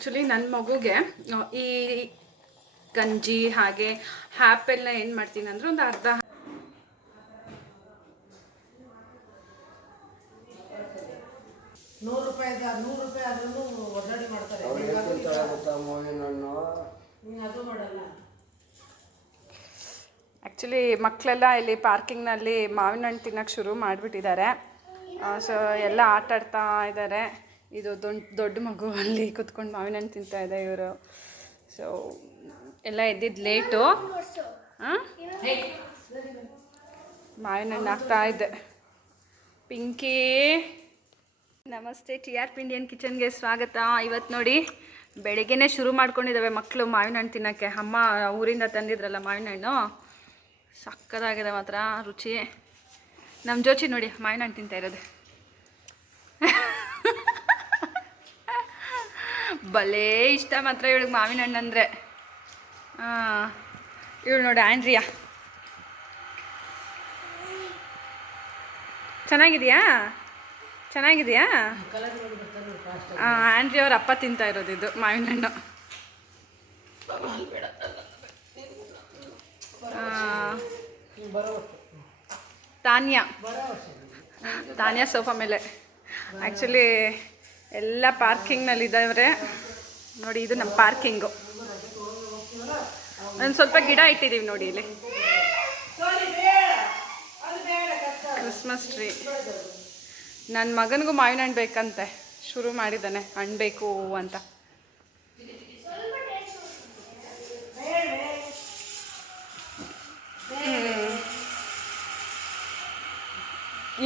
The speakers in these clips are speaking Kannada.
ಆ್ಯಕ್ಚುಲಿ ನನ್ನ ಮಗುಗೆ ಈ ಗಂಜಿ ಹಾಗೆ ಹ್ಯಾಪೆಲ್ಲ ಏನು ಮಾಡ್ತೀನಿ ಅಂದರೆ ಒಂದು ಅರ್ಧ ₹100 ಆದ್ರೂ ಒಡ್ಡಾಡಿ ಮಾಡ್ತಾರೆ. ಅದು ಮಾಡಲ್ಲ. ಆ್ಯಕ್ಚುಲಿ ಮಕ್ಕಳೆಲ್ಲ ಇಲ್ಲಿ ಪಾರ್ಕಿಂಗ್ನಲ್ಲಿ ಮಾವಿನ ಹಣ್ಣು ತಿನ್ನೋಕ್ಕೆ ಶುರು ಮಾಡಿಬಿಟ್ಟಿದ್ದಾರೆ. ಸೊ ಎಲ್ಲ ಆಟಾಡ್ತಾ ಇದ್ದಾರೆ. ಇದು ದೊಡ್ಡ ಮಗು ಅಲ್ಲಿ ಕುತ್ಕೊಂಡು ಮಾವಿನ ಹಣ್ಣು ತಿಂತಾ ಇದೆ ಇವರು. ಸೊ ಎಲ್ಲ ಎದ್ದಿದ್ದು ಲೇಟು. ಮಾವಿನ ಹಣ್ಣು ಆಗ್ತಾ ಇದೆ. ಪಿಂಕಿ, ನಮಸ್ತೆ. TRP ಇಂಡಿಯನ್ ಕಿಚನ್ಗೆ ಸ್ವಾಗತ. ಇವತ್ತು ನೋಡಿ ಬೆಳಗ್ಗೆನೇ ಶುರು ಮಾಡ್ಕೊಂಡಿದ್ದಾವೆ ಮಕ್ಕಳು ಮಾವಿನ ಹಣ್ಣು ತಿನ್ನೋಕ್ಕೆ. ಅಮ್ಮ ಊರಿಂದ ತಂದಿದ್ರಲ್ಲ ಮಾವಿನ ಹಣ್ಣು, ಸಕ್ಕತ್ತಾಗಿದೆ ಮಾತ್ರ ರುಚಿ. ನಮ್ಮ ಜೋಚಿ ನೋಡಿ ಮಾವಿನ ಹಣ್ಣು ತಿಂತಾ ಇರೋದು. ಭಲೇ ಇಷ್ಟ ಮಾತ್ರ ಇವಳಿಗೆ ಮಾವಿನ ಹಣ್ಣು ಅಂದರೆ. ಇವಳು ನೋಡಿ ಆಂಡ್ರಿಯಾ, ಚೆನ್ನಾಗಿದೆಯಾ? ಚೆನ್ನಾಗಿದೆಯಾ? ಆಂಡ್ರಿ ಅವ್ರ ಅಪ್ಪ ತಿಂತಾ ಇರೋದು ಇದು ಮಾವಿನ ಹಣ್ಣು. ತಾನ್ಯಾ ಸೋಫಾ ಮೇಲೆ. ಆ್ಯಕ್ಚುಲಿ ಎಲ್ಲ ಪಾರ್ಕಿಂಗ್ನಲ್ಲಿದ್ದಾವೆ ನೋಡಿ. ಇದು ನಮ್ಮ ಪಾರ್ಕಿಂಗು. ಒಂದು ಸ್ವಲ್ಪ ಗಿಡ ಇಟ್ಟಿದ್ದೀವಿ ನೋಡಿ ಇಲ್ಲಿ. Christmas tree. ನನ್ನ ಮಗನಿಗೂ ಮಾವಿನ ಹಣ್ಣು ಬೇಕಂತೆ, ಶುರು ಮಾಡಿದ್ದಾನೆ ಹಣ್ಣು ಬೇಕು ಅಂತ.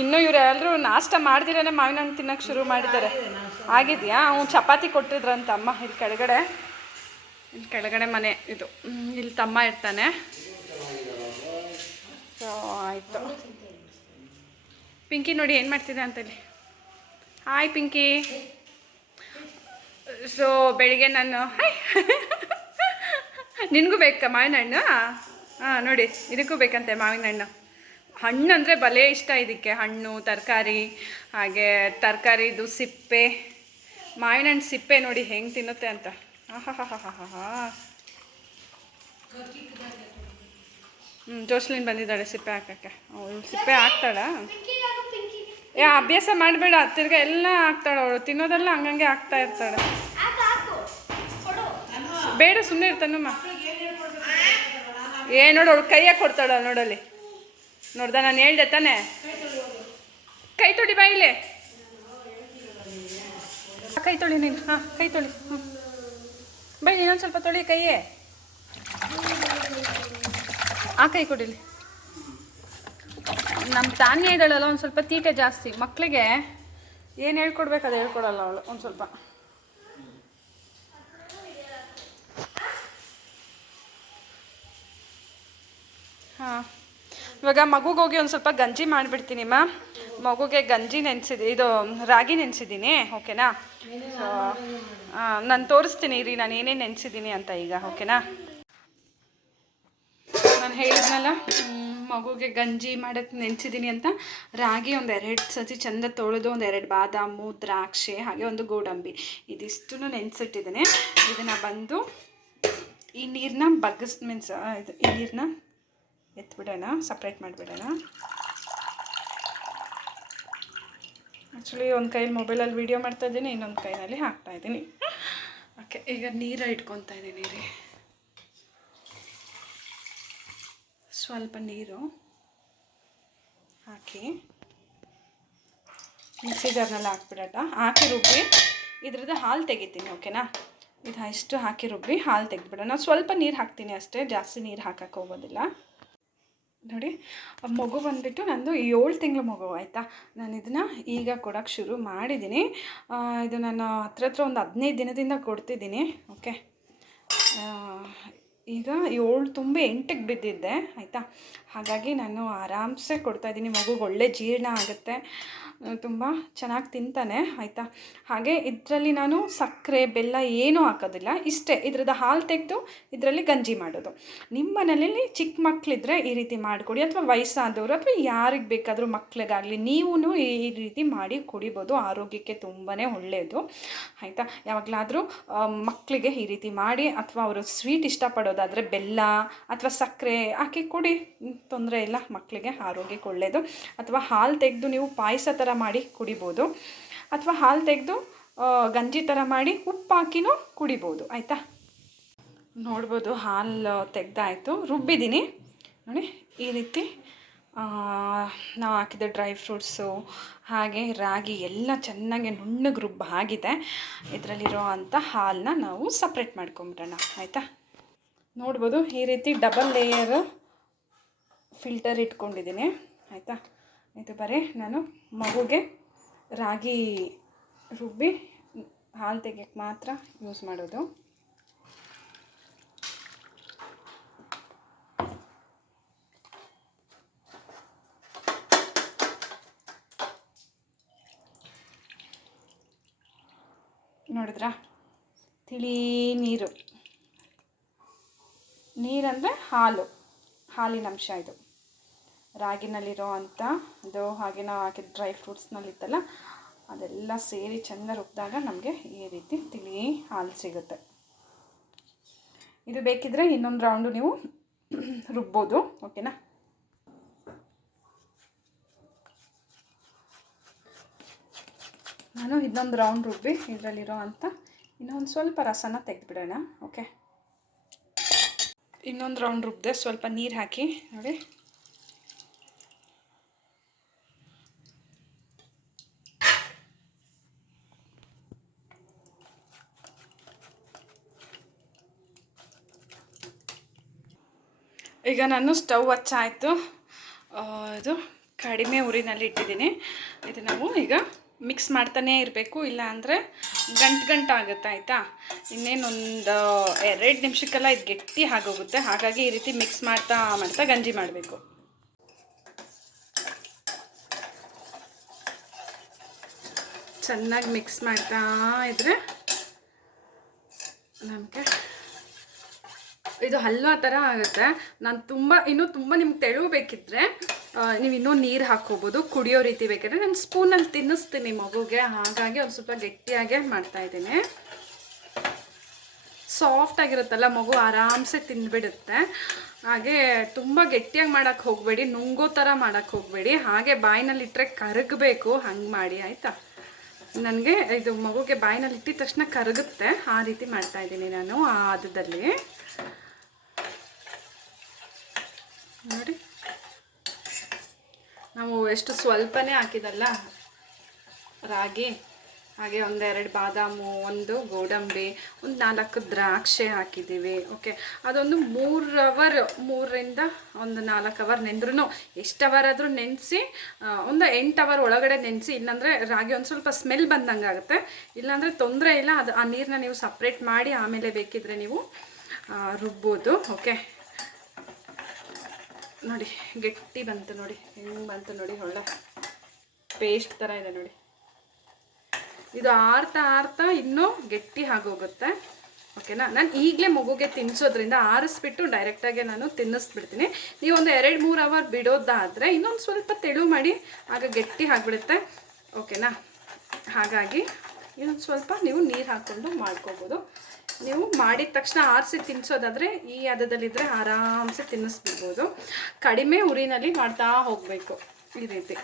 ಇನ್ನೂ ಇವ್ರು ಎಲ್ಲರೂ ನಾಷ್ಟ ಮಾಡ್ದಿರೇ ಮಾವಿನ ಹಣ್ಣು ತಿನ್ನೋಕ್ಕೆ ಶುರು ಮಾಡಿದ್ದಾರೆ. ಆಗಿದೆಯಾ? ಚಪಾತಿ ಕೊಟ್ಟಿದ್ರಂತ ಅಮ್ಮ. ಇಲ್ಲಿ ಕೆಳಗಡೆ ಮನೆ ಇದು. ಇಲ್ಲಿ ತಮ್ಮ ಇರ್ತಾನೆ. ಸೊ ಆಯಿತು. ಪಿಂಕಿ ನೋಡಿ ಏನು ಮಾಡ್ತಿದೆ ಅಂತೇಳಿ. ಹಾಯ್ ಪಿಂಕಿ. ಸೊ ಬೆಳಿಗ್ಗೆ ನಾನು ಹಾಯ್ ನಿನಗೂ ಬೇಕಾ ಮಾವಿನ ಹಣ್ಣು? ನೋಡಿ ಇದಕ್ಕೂ ಬೇಕಂತೆ ಮಾವಿನ ಹಣ್ಣು. ಹಣ್ಣು ಅಂದರೆ ಭಲೇ ಇಷ್ಟ ಇದಕ್ಕೆ. ಹಣ್ಣು, ತರಕಾರಿ, ಹಾಗೆ ತರಕಾರಿದು ಸಿಪ್ಪೆ. ಮಾವಿನ ಹಣ್ಣು ಸಿಪ್ಪೆ ನೋಡಿ ಹೆಂಗೆ ತಿನ್ನುತ್ತೆ ಅಂತ. ಜೋಸ್ಲಿನ್ ಬಂದಿದ್ದಾಳೆ ಸಿಪ್ಪೆ ಹಾಕೋಕ್ಕೆ. ಅವಳು ಸಿಪ್ಪೆ ಹಾಕ್ತಾಳ? ಅಭ್ಯಾಸ ಮಾಡಬೇಡ. ತಿರ್ಗಾ ಎಲ್ಲ ಹಾಕ್ತಾಳೆ ಅವಳು. ತಿನ್ನೋದೆಲ್ಲ ಹಂಗಂಗೆ ಹಾಕ್ತಾ ಇರ್ತಾಳೆ. ಬೇಡ ಸುಮ್ಮನೆ ಇರ್ತಾನಮ್ಮ. ನೋಡು ಅವಳು ಕೈಯಾಗ ಕೊಡ್ತಾಳ ನೋಡಲ್ಲಿ. ನೋಡ್ದ ನಾನು ಹೇಳ್ದೆ ತಾನೆ, ಕೈ ತೊಳಿ ಬಾಯಿಲೆ. ಕೈ ತೊಳಿ ನೀನು. ಕೈ ತೊಳಿ. ಬೈ ಇನ್ನೊಂದು ಸ್ವಲ್ಪ ತೊಳಿ ಕೈಯೇ. ಕೈ ಕೊಡಿಲಿ. ನಮ್ಮ ತಾನ್ಯ ಇದ್ದಾಳಲ್ಲ ಒಂದು ಸ್ವಲ್ಪ ತೀಟೆ ಜಾಸ್ತಿ. ಮಕ್ಕಳಿಗೆ ಏನು ಹೇಳ್ಕೊಡ್ಬೇಕು ಅದು ಹೇಳ್ಕೊಡಲ್ಲ ಅವಳು ಒಂದು ಸ್ವಲ್ಪ. ಇವಾಗ ಮಗುಗೋಗಿ ಒಂದು ಸ್ವಲ್ಪ ಗಂಜಿ ಮಾಡಿಬಿಡ್ತೀನಿಮ್ಮ. ಮಗುಗೆ ಗಂಜಿ ನೆನೆಸಿದ್ದೀನಿ, ಇದು ರಾಗಿ ನೆನೆಸಿದ್ದೀನಿ. ಓಕೆನಾ? ಸೊ ನಾನು ತೋರಿಸ್ತೀನಿ ರೀ ನಾನು ಏನೇನು ನೆನೆಸಿದ್ದೀನಿ ಅಂತ ಈಗ. ಓಕೆನಾ? ನಾನು ಹೇಳಿದ್ನಲ್ಲ ಮಗುಗೆ ಗಂಜಿ ಮಾಡೋಕ್ಕೆ ನೆನೆಸಿದ್ದೀನಿ ಅಂತ. ರಾಗಿ ಒಂದು 2 ಸತಿ ಚೆಂದ ತೊಳೆದು ಒಂದು 2 ಬಾದಾಮು, ದ್ರಾಕ್ಷಿ, ಹಾಗೆ ಒಂದು ಗೋಡಂಬಿ ಇದಿಷ್ಟು ನೆನೆಸಿಟ್ಟಿದ್ದೀನಿ. ಇದನ್ನು ಬಂದು ಈ ನೀರನ್ನ ಈ ನೀರನ್ನ ಎತ್ಬಿಡೋಣ, ಸಪ್ರೇಟ್ ಮಾಡಿಬಿಡೋಣ. ಆ್ಯಕ್ಚುಲಿ ಒಂದು ಕೈಯಲ್ಲಿ ಮೊಬೈಲಲ್ಲಿ ವೀಡಿಯೋ ಮಾಡ್ತಾಯಿದ್ದೀನಿ, ಇನ್ನೊಂದು ಕೈಯಲ್ಲಿ ಹಾಕ್ತಾಯಿದ್ದೀನಿ. ಓಕೆ, ಈಗ ನೀರು ಇಟ್ಕೊತಾ ಇದ್ದೀನಿ ರೀ. ಸ್ವಲ್ಪ ನೀರು ಹಾಕಿ ಮಿಕ್ಸಿ ಜಾರ್ನೆಲ್ಲ ಹಾಕ್ಬಿಡಟ. ಹಾಕಿ ರುಬ್ಬಿ ಇದ್ರದ್ದು ಹಾಲು ತೆಗಿತೀನಿ. ಓಕೆನಾ? ಇದು ಇಷ್ಟು ಹಾಕಿ ರುಬ್ಬಿ ಹಾಲು ತೆಗೆದ್ಬಿಡೋಣ. ಸ್ವಲ್ಪ ನೀರು ಹಾಕ್ತೀನಿ ಅಷ್ಟೇ, ಜಾಸ್ತಿ ನೀರು ಹಾಕೋಕ್ಕೆ ಹೋಗೋದಿಲ್ಲ. ನೋಡಿ ಮಗು ಬಂದುಬಿಟ್ಟು ನಂದು 7 ತಿಂಗಳ ಮಗು. ಆಯಿತಾ? ನಾನು ಇದನ್ನು ಈಗ ಕೊಡೋಕ್ಕೆ ಶುರು ಮಾಡಿದ್ದೀನಿ. ಇದು ನಾನು ಹತ್ರ ಒಂದು 15 ದಿನದಿಂದ ಕೊಡ್ತಿದ್ದೀನಿ. ಓಕೆ, ಈಗ 7 ತುಂಬಿ 8ಕ್ಕೆ ಬಿದ್ದಿದ್ದೆ ಆಯಿತಾ. ಹಾಗಾಗಿ ನಾನು ಆರಾಮ್ಸೆ ಕೊಡ್ತಾಯಿದ್ದೀನಿ. ಮಗುಗೆ ಒಳ್ಳೆ ಜೀರ್ಣ ಆಗುತ್ತೆ, ತುಂಬ ಚೆನ್ನಾಗಿ ತಿಂತಾನೆ ಆಯಿತಾ. ಹಾಗೆ ಇದರಲ್ಲಿ ನಾನು ಸಕ್ಕರೆ ಬೆಲ್ಲ ಏನೂ ಹಾಕೋದಿಲ್ಲ, ಇಷ್ಟೇ. ಇದ್ರದ್ದು ಹಾಲು ತೆಗೆದು ಇದರಲ್ಲಿ ಗಂಜಿ ಮಾಡೋದು. ನಿಮ್ಮ ಮನೇಲಿ ಚಿಕ್ಕ ಮಕ್ಕಳಿದ್ರೆ ಈ ರೀತಿ ಮಾಡಿಕೊಡಿ, ಅಥವಾ ವಯಸ್ಸಾದವರು ಅಥವಾ ಯಾರಿಗೆ ಬೇಕಾದರೂ ಮಕ್ಕಳಿಗಾಗಲಿ ನೀವು ಈ ರೀತಿ ಮಾಡಿ ಕುಡಿಬೋದು. ಆರೋಗ್ಯಕ್ಕೆ ತುಂಬಾ ಒಳ್ಳೆಯದು ಆಯಿತಾ. ಯಾವಾಗಲಾದರೂ ಮಕ್ಕಳಿಗೆ ಈ ರೀತಿ ಮಾಡಿ, ಅಥವಾ ಅವರು ಸ್ವೀಟ್ ಇಷ್ಟಪಡೋದಾದರೆ ಬೆಲ್ಲ ಅಥವಾ ಸಕ್ಕರೆ ಹಾಕಿ ಕುಡಿ, ತೊಂದರೆ ಇಲ್ಲ, ಮಕ್ಕಳಿಗೆ ಆರೋಗ್ಯಕ್ಕೆ ಒಳ್ಳೆಯದು. ಅಥವಾ ಹಾಲು ತೆಗೆದು ನೀವು ಪಾಯಸ ಥರ ಮಾಡಿ ಕುಡಿಬೋದು, ಅಥವಾ ಹಾಲು ತೆಗೆದು ಗಂಜಿ ಥರ ಮಾಡಿ ಉಪ್ಪು ಹಾಕಿನೂ ಕುಡಿಬೋದು ಆಯಿತಾ. ನೋಡ್ಬೋದು ಹಾಲು ತೆಗ್ದಾಯಿತು, ರುಬ್ಬಿದ್ದೀನಿ ನೋಡಿ. ಈ ರೀತಿ ನಾವು ಹಾಕಿದ ಡ್ರೈ ಫ್ರೂಟ್ಸು ಹಾಗೆ ರಾಗಿ ಎಲ್ಲ ಚೆನ್ನಾಗಿ ನುಣ್ಣಗೆ ರುಬ್ಬಾಗಿದೆ. ಇದರಲ್ಲಿರೋ ಅಂಥ ಹಾಲನ್ನ ನಾವು ಸಪ್ರೇಟ್ ಮಾಡ್ಕೊಂಬಿಡೋಣ ಆಯಿತಾ. ನೋಡ್ಬೋದು ಈ ರೀತಿ ಡಬಲ್ ಲೇಯರ್ ಫಿಲ್ಟರ್ ಇಟ್ಕೊಂಡಿದ್ದೀನಿ ಆಯಿತಾ. ಇದು ಬರೀ ನಾನು ಮಗುಗೆ ರಾಗಿ ರುಬ್ಬಿ ಹಾಲು ತೆಗಿಯೋಕ್ಕೆ ಮಾತ್ರ ಯೂಸ್ ಮಾಡೋದು. ನೋಡಿದ್ರಾ, ತಿಳಿ ನೀರಂದರೆ ಹಾಲಿನ ಅಂಶ ಇದು. ರಾಗಿನಲ್ಲಿರೋ ಅಂಥ ಅದು, ಹಾಗೆ ನಾವು ಹಾಕಿದ ಡ್ರೈ ಫ್ರೂಟ್ಸ್ನಲ್ಲಿತ್ತಲ್ಲ ಅದೆಲ್ಲ ಸೇರಿ ಚೆಂದ ರುಬ್ಬಿದಾಗ ನಮಗೆ ಈ ರೀತಿ ತಿಳಿ ಹಾಲು ಸಿಗುತ್ತೆ. ಇದು ಬೇಕಿದ್ದರೆ ಇನ್ನೊಂದು ರೌಂಡು ನೀವು ರುಬ್ಬೋದು, ಓಕೆನಾ. ನಾನು ಇನ್ನೊಂದು ರೌಂಡ್ ರುಬ್ಬಿ ಇದರಲ್ಲಿರೋ ಅಂಥ ಇನ್ನೊಂದು ಸ್ವಲ್ಪ ರಸನ ತೆಗೆದುಬಿಡೋಣ. ಓಕೆ, ಇನ್ನೊಂದು ರೌಂಡ್ ರುಬ್ಬಿದೆ, ಸ್ವಲ್ಪ ನೀರು ಹಾಕಿ ನೋಡಿ. ಈಗ ನಾನು ಸ್ಟವ್ ಹಚ್ಚಾಯಿತು, ಇದು ಕಡಿಮೆ ಉರಿನಲ್ಲಿ ಇಟ್ಟಿದ್ದೀನಿ. ಇದು ನಾವು ಈಗ ಮಿಕ್ಸ್ ಮಾಡ್ತಾನೇ ಇರಬೇಕು, ಇಲ್ಲ ಅಂದರೆ ಗಂಟಾಗುತ್ತೆ ಆಯಿತಾ. ಇನ್ನೇನೊಂದು 2 ನಿಮಿಷಕ್ಕೆಲ್ಲ ಇದು ಗಟ್ಟಿ ಆಗೋಗುತ್ತೆ. ಹಾಗಾಗಿ ಈ ರೀತಿ ಮಿಕ್ಸ್ ಮಾಡ್ತಾ ಗಂಜಿ ಮಾಡಬೇಕು. ಚೆನ್ನಾಗಿ ಮಿಕ್ಸ್ ಮಾಡ್ತಾ ಇದ್ದರೆ ನಮಗೆ ಇದು ಹಲ್ವಾ ಥರ ಆಗುತ್ತೆ. ನಾನು ಇನ್ನೂ ತುಂಬ ನಿಮ್ಗೆ ತೆಳು ಬೇಕಿದ್ದರೆ ನೀವು ಇನ್ನೂ ನೀರು ಹಾಕ್ಕೋಬೋದು, ಕುಡಿಯೋ ರೀತಿ ಬೇಕಾದ್ರೆ. ನಾನು ಸ್ಪೂನಲ್ಲಿ ತಿನ್ನಿಸ್ತೀನಿ ಮಗುಗೆ, ಹಾಗಾಗಿ ಒಂದು ಸ್ವಲ್ಪ ಗಟ್ಟಿಯಾಗೆ ಮಾಡ್ತಾಯಿದ್ದೀನಿ. ಸಾಫ್ಟಾಗಿರುತ್ತಲ್ಲ, ಮಗು ಆರಾಮ್ಸೆ ತಿಂದುಬಿಡುತ್ತೆ. ಹಾಗೆ ತುಂಬ ಗಟ್ಟಿಯಾಗಿ ಮಾಡೋಕ್ಕೆ ಹೋಗಬೇಡಿ, ನುಂಗೋ ಥರ ಮಾಡೋಕ್ಕೆ ಹೋಗಬೇಡಿ. ಹಾಗೆ ಬಾಯಿನಲ್ಲಿಟ್ಟರೆ ಕರಗಬೇಕು, ಹಂಗೆ ಮಾಡಿ ಆಯಿತಾ. ನನಗೆ ಇದು ಮಗುಗೆ ಬಾಯಿನಲ್ಲಿ ಇಟ್ಟಿದ ತಕ್ಷಣ ಕರಗುತ್ತೆ, ಆ ರೀತಿ ಮಾಡ್ತಾಯಿದ್ದೀನಿ ನಾನು ಆ ಹದದಲ್ಲಿ. ನೋಡಿ, ನಾವು ಎಷ್ಟು ಸ್ವಲ್ಪನೇ ಹಾಕಿದಲ್ಲ ರಾಗಿ, ಹಾಗೆ 1-2 ಬಾದಾಮು, 1 ಗೋಡಂಬಿ, 4 ದ್ರಾಕ್ಷಿ ಹಾಕಿದ್ದೀವಿ. ಓಕೆ, ಅದೊಂದು 3 ಅವರ್, 3ರಿಂದ 4 ಅವರ್ ನೆಂದ್ರೂ, ಎಷ್ಟು ಅವರ್ ಆದರೂ ನೆನೆಸಿ, ಒಂದು 8 ಅವರ್ ಒಳಗಡೆ ನೆನೆಸಿ. ಇಲ್ಲಾಂದರೆ ರಾಗಿ ಒಂದು ಸ್ವಲ್ಪ ಸ್ಮೆಲ್ ಬಂದಂಗೆ ಆಗುತ್ತೆ, ಇಲ್ಲಾಂದರೆ ತೊಂದರೆ ಇಲ್ಲ. ಅದು ಆ ನೀರನ್ನ ನೀವು ಸಪ್ರೇಟ್ ಮಾಡಿ ಆಮೇಲೆ ಬೇಕಿದ್ರೆ ನೀವು ರುಬ್ಬೋದು. ಓಕೆ, ನೋಡಿ ಗಟ್ಟಿ ಬಂತು, ನೋಡಿ ಹೆಂಗೆ ಬಂತು ನೋಡಿ, ಒಳ್ಳೆ ಪೇಸ್ಟ್ ಥರ ಇದೆ ನೋಡಿ. ಇದು ಆರ್ತಾ ಇನ್ನೂ ಗಟ್ಟಿ ಆಗೋಗುತ್ತೆ, ಓಕೆನಾ. ನಾನು ಈಗಲೇ ಮಗುಗೆ ತಿನ್ನಿಸೋದ್ರಿಂದ ಆರಿಸ್ಬಿಟ್ಟು ಡೈರೆಕ್ಟಾಗಿ ನಾನು ತಿನ್ನಿಸ್ಬಿಡ್ತೀನಿ. ನೀವು ಒಂದು 2-3 ಅವರ್ ಬಿಡೋದಾದರೆ ಇನ್ನೊಂದು ಸ್ವಲ್ಪ ತೆಳು ಮಾಡಿ, ಆಗ ಗಟ್ಟಿ ಆಗಿಬಿಡುತ್ತೆ, ಓಕೆನಾ. ಹಾಗಾಗಿ ಇನ್ನೊಂದು ಸ್ವಲ್ಪ ನೀವು ನೀರು ಹಾಕ್ಕೊಂಡು ಮಾಡ್ಕೋಬೋದು. ನೀವು ಮಾಡಿದ ತಕ್ಷಣ ಆರಿಸಿ ತಿನ್ನಿಸೋದಾದರೆ ಈ ಹದದಲ್ಲಿದ್ದರೆ ಆರಾಮ್ಸೆ ತಿನ್ನಿಸ್ಬಿಡ್ಬೋದು. ಕಡಿಮೆ ಉರಿನಲ್ಲಿ ಮಾಡ್ತಾ ಹೋಗಬೇಕು ಈ ರೀತಿ,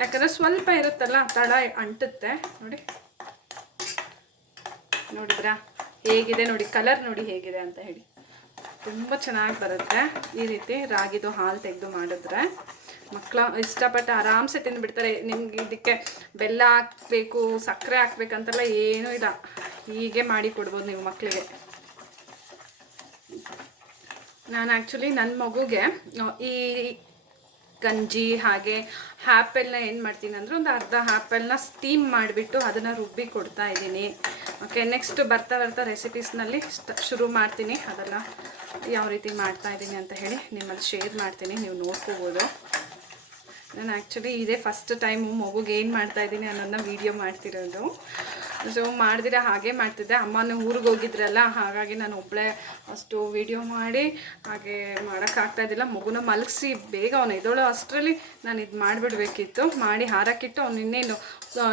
ಯಾಕಂದರೆ ಸ್ವಲ್ಪ ಇರುತ್ತಲ್ಲ ತಳ ಅಂಟುತ್ತೆ. ನೋಡಿದ್ರಾ ಹೇಗಿದೆ ನೋಡಿ, ಕಲರ್ ನೋಡಿ ಹೇಗಿದೆ ಅಂತ ಹೇಳಿ, ತುಂಬ ಚೆನ್ನಾಗಿ ಬರುತ್ತೆ. ಈ ರೀತಿ ರಾಗಿದು ಹಾಲು ತೆಗೆದು ಮಾಡಿದ್ರೆ ಮಕ್ಕಳು ಇಷ್ಟಪಟ್ಟು ಆರಾಮ್ಸೆ ತಿಂದುಬಿಡ್ತಾರೆ. ನಿಮ್ಗೆ ಇದಕ್ಕೆ ಬೆಲ್ಲ ಹಾಕಬೇಕು, ಸಕ್ಕರೆ ಹಾಕ್ಬೇಕಂತೆಲ್ಲ ಏನೂ ಇಲ್ಲ, ಹೀಗೆ ಮಾಡಿ ಕೊಡ್ಬೋದು ನೀವು ಮಕ್ಕಳಿಗೆ. ನಾನು ಆ್ಯಕ್ಚುಲಿ ನನ್ನ ಮಗುಗೆ ಈ ಗಂಜಿ ಹಾಗೆ ಆ್ಯಪಲ್ನ ಏನು ಮಾಡ್ತೀನಿ ಅಂದರೆ, ಒಂದು ಅರ್ಧ ಆ್ಯಪಲ್ನ ಸ್ಟೀಮ್ ಮಾಡಿಬಿಟ್ಟು ಅದನ್ನು ರುಬ್ಬಿ ಕೊಡ್ತಾ ಇದ್ದೀನಿ. ಓಕೆ, ನೆಕ್ಸ್ಟ್ ಬರ್ತಾ ಬರ್ತಾ ರೆಸಿಪೀಸ್ನಲ್ಲಿ ಶುರು ಮಾಡ್ತೀನಿ. ಅದೆಲ್ಲ ಯಾವ ರೀತಿ ಮಾಡ್ತಾಯಿದ್ದೀನಿ ಅಂತ ಹೇಳಿ ನಿಮ್ಮಲ್ಲಿ ಶೇರ್ ಮಾಡ್ತೀನಿ, ನೀವು ನೋಡ್ಕೋಬೋದು. ನಾನು ಆ್ಯಕ್ಚುಲಿ ಇದೇ ಫಸ್ಟ್ ಟೈಮು ಮಗುಗೆ ಏನು ಮಾಡ್ತಾಯಿದ್ದೀನಿ ಅನ್ನೋದನ್ನ ವೀಡಿಯೋ ಮಾಡ್ತಿರೋದು. ಸೊ ಮಾಡ್ದಿರ ಹಾಗೆ ಮಾಡ್ತಿದ್ದೆ. ಅಮ್ಮನ ಊರಿಗೆ ಹೋಗಿದ್ರಲ್ಲ, ಹಾಗಾಗಿ ನಾನು ಒಬ್ಬಳೇ ಅಷ್ಟು ವೀಡಿಯೋ ಮಾಡಿ ಹಾಗೆ ಮಾಡೋಕ್ಕಾಗ್ತಾಯಿದ್ದಿಲ್ಲ. ಮಗುನ ಮಲಗಿಸಿ ಬೇಗ ಅವನು ಎದೋಳು ಅಷ್ಟರಲ್ಲಿ ನಾನು ಇದು ಮಾಡಿಬಿಡ್ಬೇಕಿತ್ತು. ಮಾಡಿ ಹಾರಕ್ಕಿಟ್ಟು ಅವ್ನು ಇನ್ನೇನು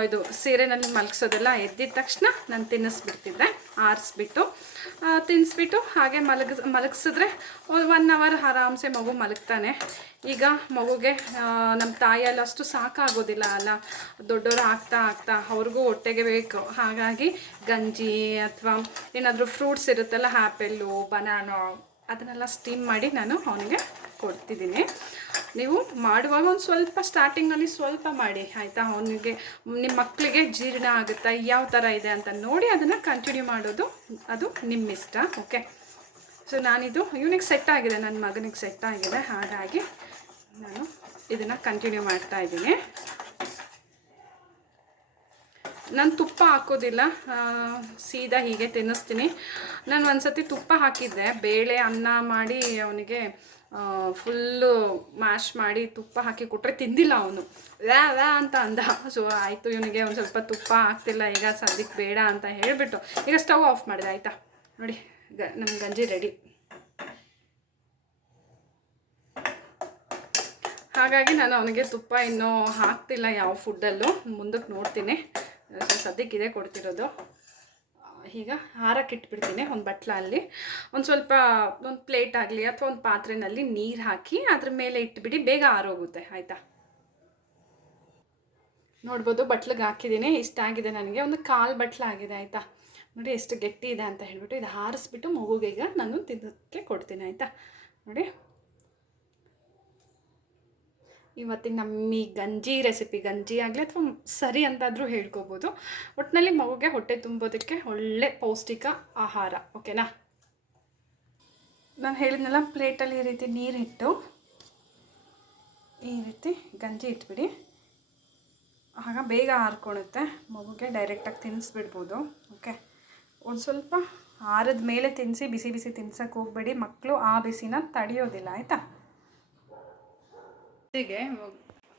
ಇದು ಸೀರೆನಲ್ಲಿ ಮಲಗಿಸೋದೆಲ್ಲ ಎದ್ದಿದ ತಕ್ಷಣ ನಾನು ತಿನ್ನಿಸ್ಬಿಡ್ತಿದ್ದೆ. ಆರಿಸ್ಬಿಟ್ಟು ತಿನ್ನಿಸ್ಬಿಟ್ಟು ಹಾಗೆ ಮಲಗಿಸಿದ್ರೆ 1 ಅವರ್ ಆರಾಮ್ಸೆ ಮಗು ಮಲಗ್ತಾನೆ. ಈಗ ಮಗುಗೆ ನಮ್ಮ ತಾಯಿಯಲ್ಲಿ ಅಷ್ಟು ಸಾಕಾಗೋದಿಲ್ಲ ಅಲ್ಲ, ದೊಡ್ಡವರು ಆಗ್ತಾ ಆಗ್ತಾ ಅವ್ರಿಗೂ ಹೊಟ್ಟೆಗೆ ಬೇಕು. ಹಾಗಾಗಿ ಗಂಜಿ ಅಥವಾ ಏನಾದರೂ ಫ್ರೂಟ್ಸ್ ಇರುತ್ತಲ್ಲ, ಆ್ಯಪಲ್ಲು, ಬನಾನೋ, ಅದನ್ನೆಲ್ಲ ಸ್ಟೀಮ್ ಮಾಡಿ ನಾನು ಅವನಿಗೆ ಕೊಡ್ತಿದ್ದೀನಿ. ನೀವು ಮಾಡುವಾಗ ಒಂದು ಸ್ವಲ್ಪ ಸ್ಟಾರ್ಟಿಂಗಲ್ಲಿ ಸ್ವಲ್ಪ ಮಾಡಿ ಆಯಿತಾ. ಅವನಿಗೆ ನಿಮ್ಮ ಮಕ್ಕಳಿಗೆ ಜೀರ್ಣ ಆಗುತ್ತಾ, ಯಾವ ಥರ ಇದೆ ಅಂತ ನೋಡಿ ಅದನ್ನು ಕಂಟಿನ್ಯೂ ಮಾಡೋದು ಅದು ನಿಮ್ಮ ಇಷ್ಟ. ಓಕೆ, ಸೊ ನಾನಿದು ಇವನಿಗೆ ಸೆಟ್ ಆಗಿದೆ, ನನ್ನ ಮಗನಿಗೆ ಸೆಟ್ ಆಗಿದೆ, ಹಾಗಾಗಿ ನಾನು ಇದನ್ನು ಕಂಟಿನ್ಯೂ ಮಾಡ್ತಾ ಇದ್ದೀನಿ. ನಾನು ತುಪ್ಪ ಹಾಕೋದಿಲ್ಲ, ಸೀದಾ ಹೀಗೆ ತಿನ್ನಿಸ್ತೀನಿ. ನಾನು ಒಂದು ಸತಿ ತುಪ್ಪ ಹಾಕಿದ್ದೆ, ಬೇಳೆ ಅನ್ನ ಮಾಡಿ ಅವನಿಗೆ ಫುಲ್ಲು ಮ್ಯಾಶ್ ಮಾಡಿ ತುಪ್ಪ ಹಾಕಿ ಕೊಟ್ಟರೆ ತಿಂದಿಲ್ಲ ಅವನು, ವ್ಯಾ ಅಂತ ಅಂದ. ಸೊ ಆಯಿತು, ಇವನಿಗೆ ಒಂದು ಸ್ವಲ್ಪ ತುಪ್ಪ ಹಾಕ್ತಿಲ್ಲ ಈಗ ಸದ್ಯಕ್ಕೆ ಬೇಡ ಅಂತ ಹೇಳಿಬಿಟ್ಟು ಈಗ ಸ್ಟವ್ ಆಫ್ ಮಾಡಿದೆ. ಆಯಿತಾ, ನೋಡಿ ನಮ್ಮ ಗಂಜಿ ರೆಡಿ. ಹಾಗಾಗಿ ನಾನು ಅವನಿಗೆ ತುಪ್ಪ ಇನ್ನೂ ಹಾಕ್ತಿಲ್ಲ ಯಾವ ಫುಡ್ಡಲ್ಲೂ, ಮುಂದಕ್ಕೆ ನೋಡ್ತೀನಿ. ಸದ್ಯಕ್ಕೆ ಇದೇ ಕೊಡ್ತಿರೋದು. ಈಗ ಹಾರಕ್ಕೆ ಇಟ್ಬಿಡ್ತೀನಿ ಒಂದು ಬಟ್ಲಲ್ಲಿ. ಒಂದು ಸ್ವಲ್ಪ ಒಂದು ಪ್ಲೇಟ್ ಆಗಲಿ ಅಥವಾ ಒಂದು ಪಾತ್ರೆಯಲ್ಲಿ ನೀರು ಹಾಕಿ ಅದ್ರ ಮೇಲೆ ಇಟ್ಬಿಡಿ, ಬೇಗ ಆರೋಗುತ್ತೆ. ಆಯಿತಾ, ನೋಡ್ಬೋದು ಬಟ್ಲಿಗೆ ಹಾಕಿದ್ದೀನಿ. ಇಷ್ಟ ಆಗಿದೆ ನನಗೆ, ಒಂದು 1/4 ಬಟ್ಲಾಗಿದೆ. ಆಯಿತಾ, ನೋಡಿ ಎಷ್ಟು ಗಟ್ಟಿ ಇದೆ ಅಂತ ಹೇಳ್ಬಿಟ್ಟು ಇದು ಹಾರಿಸ್ಬಿಟ್ಟು ಮಗುಗೆ ಈಗ ನಾನು ತಿನ್ನೋಕ್ಕೆ ಕೊಡ್ತೀನಿ. ಆಯಿತಾ, ನೋಡಿ ಇವತ್ತಿನ ನಮ್ಮ ಈ ಗಂಜಿ ರೆಸಿಪಿ, ಗಂಜಿ ಆಗಲಿ ಅಥವಾ ಸರಿ ಅಂತಾದರೂ ಹೇಳ್ಕೊಬೋದು. ಒಟ್ಟಿನಲ್ಲಿ ಮಗುಗೆ ಹೊಟ್ಟೆ ತುಂಬೋದಕ್ಕೆ ಒಳ್ಳೆ ಪೌಷ್ಟಿಕ ಆಹಾರ. ಓಕೆನಾ, ನಾನು ಹೇಳಿದ್ನಲ್ಲ, ಪ್ಲೇಟಲ್ಲಿ ಈ ರೀತಿ ನೀರಿಟ್ಟು ಈ ರೀತಿ ಗಂಜಿ ಇಟ್ಬಿಡಿ, ಆಗ ಬೇಗ ಆರ್ಕೊಳುತ್ತೆ. ಮಗುಗೆ ಡೈರೆಕ್ಟಾಗಿ ತಿನ್ನಿಸ್ಬಿಡ್ಬೋದು. ಓಕೆ, ಒಂದು ಸ್ವಲ್ಪ ಆರದ ಮೇಲೆ ತಿನ್ನಿಸಿ, ಬಿಸಿ ಬಿಸಿ ತಿನ್ಸೋಕ್ಕೆ ಹೋಗಬೇಡಿ, ಮಕ್ಕಳು ಆ ಬಿಸಿನ ತಡೆಯೋದಿಲ್ಲ. ಆಯಿತಾ, ಹೀಗೆ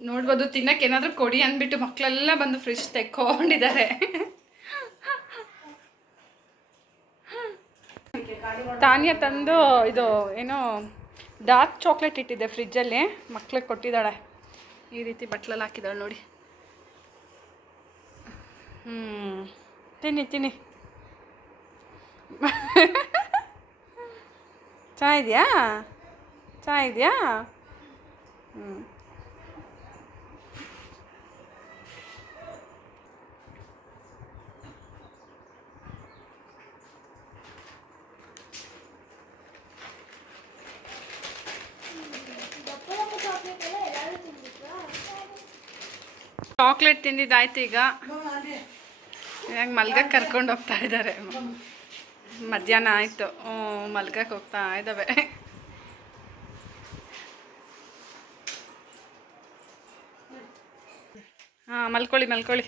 ನೋಡ್ಬೋದು. ತಿನ್ನಕ್ಕೆ ಏನಾದರೂ ಕೊಡಿ ಅಂದ್ಬಿಟ್ಟು ಮಕ್ಕಳೆಲ್ಲ ಬಂದು ಫ್ರಿಜ್ ತೆಕ್ಕೊಂಡಿದ್ದಾರೆ. ತಾನ್ಯ ತಂದು ಇದು ಏನೋ ಡಾರ್ಕ್ ಚಾಕ್ಲೇಟ್ ಇಟ್ಟಿದ್ದೆ ಫ್ರಿಜ್ಜಲ್ಲಿ, ಮಕ್ಳಿಗೆ ಕೊಟ್ಟಿದ್ದಾಳೆ. ಈ ರೀತಿ ಬಟ್ಲಲ್ಲಿ ಹಾಕಿದ್ದಾಳೆ ನೋಡಿ. ತಿನ್ನಿ ತಿನ್ನಿ. ಚಾ ಇದೆಯಾ? ಚಾ ಇದೆಯಾ? ಚಾಕ್ಲೇಟ್ ತಿಂದಿದ್ದಾಯ್ತು. ಈಗ ಮಲ್ಗಕ್ಕೆ ಕರ್ಕೊಂಡು ಹೋಗ್ತಾ ಇದ್ದಾರೆ. ಮಧ್ಯಾಹ್ನ ಆಯಿತು, ಮಲ್ಗಕ್ಕೆ ಹೋಗ್ತಾ ಇದ್ದಾವೆ. ಹಾಂ, ಮಲ್ಕೊಳ್ಳಿ.